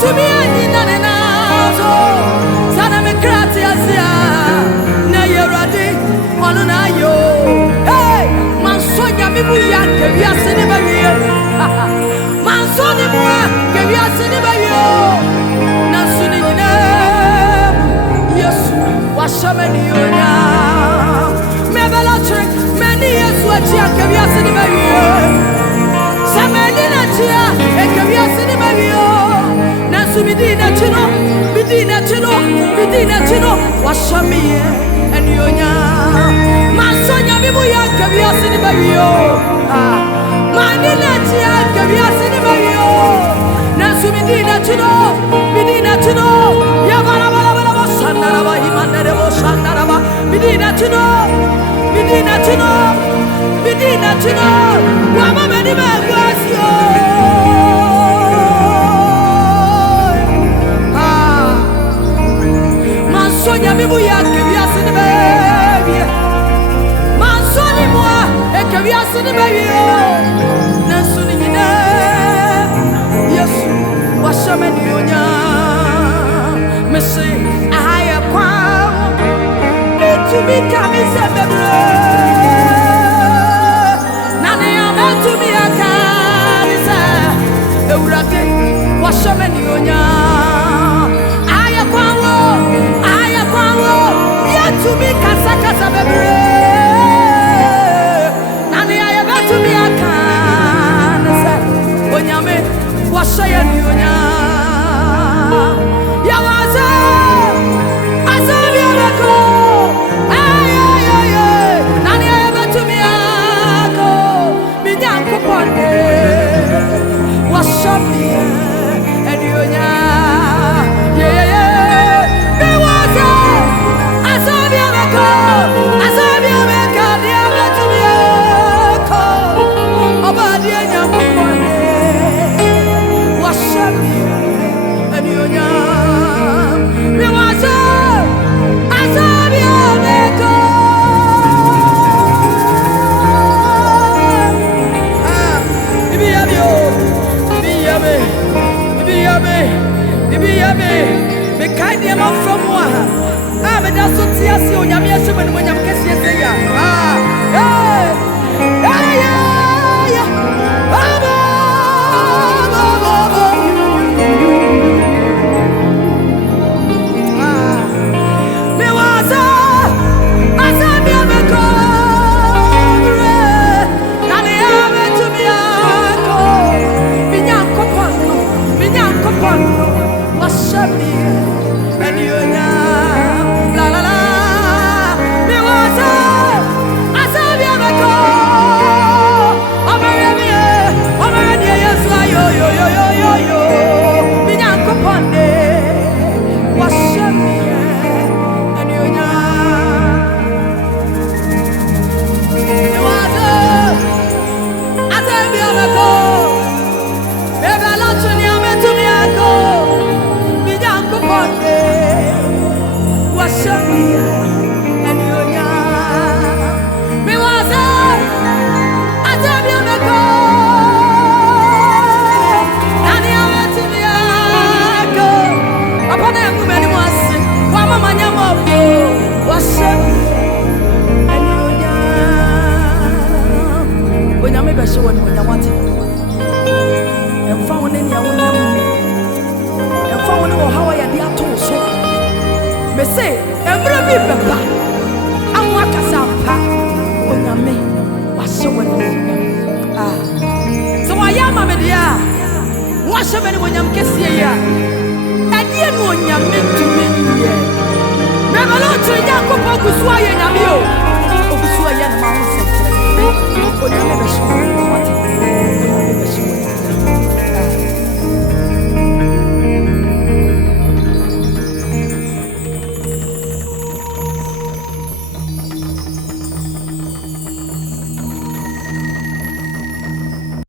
To me, I need none, and I so, son of a crazy. Chino, Washamie, and Yonya. Masonya Bibuya, Kavias in the Bayo. Maninatia, Kavias in the Bayo. Nasumidina Chino, Midina Chino, Yavarava, Sandarava, Himandarabo, Sandarava, Midina Chino, Midina Chino, Midina Chino, Rama Mediba, Guasio. Sonia Bibuya, Kavias in the baby. Mansoni moi, et Kavias in the baby. Nansunina, yes, Washaman Yonya. Missy, I have come to be coming to the blood. Nania, to me, I can't say, Urate, Washaman Yonya. To me, Casa Bebre. Nani, I have to me, I can say, Onyame, Washayan Yunya. Yawaza, Azabiako. Nani, I have to me, I go. Minyanko Ponde, Washabia, and Yunya. Never know to Yakopo Kuswaya Namio.